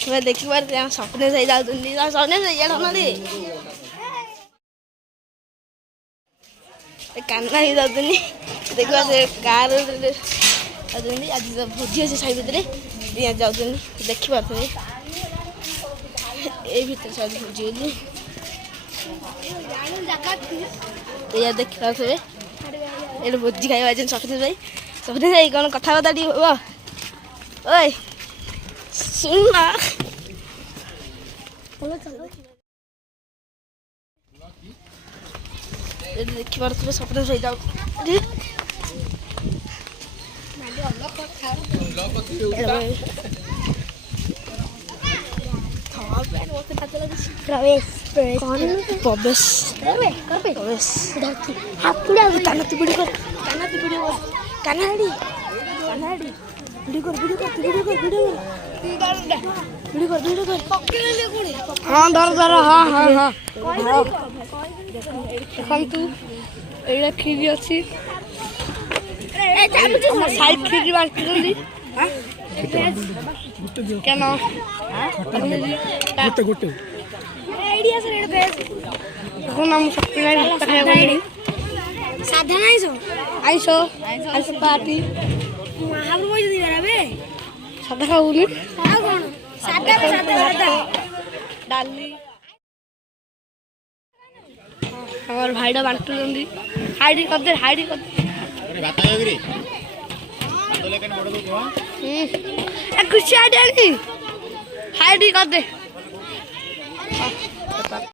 ଦେଖିପାରୁଛି ଆମ ସ୍ୱପ୍ନ ସେଇ ଯାଉଛନ୍ତି ସ୍ୱପ୍ନ ସେଇ ଯାଉଛନ୍ତି କାନ୍ନା ହେଇ ଯାଉଛନ୍ତି ଦେଖିବା ସେ କାର ଯାଉଛନ୍ତି ଆଜି ଭୋଜି ଅଛି ସାହି ଭିତରେ ଯାଉଛନ୍ତି ଦେଖିପାରୁଥିବେ ଏଇ ଭିତରେ ସବୁ ଭୋଜି ହେଉଛି ଏଇଆ ଦେଖିପାରୁଥିବେ ଏଇଠି ଭୋଜି ଖାଇବା ଯାଇଛନ୍ତି ସ୍ୱପ୍ନ ଭାଇ କ'ଣ କଥାବାର୍ତ୍ତା ଟିକେ ହବ ଓଏ ଶୁଣୁନା ଦେଖିପାରୁଥିବେ ସ୍ୱପ୍ନ ଭାଇ ଯାଉଛି हाँ धर धर हाँ हाँ हाँ देखु एटा खीरी अच्छी साइड खीरी बांटी কেন এখন আমি সবসময় ভাত খাইব সাদা আইছ আইছ আইছ পার্টি মহাবু কই দিদি রাবে সাদা খাউনি আর কোন সাদা সাদা সাদা ডালি আমার ভাইটা বান্টুଛନ୍ତି হাইডি করদে গাতা গিরি গাতা লেকেন বড় কো খুশি আইডি হাইডি করদে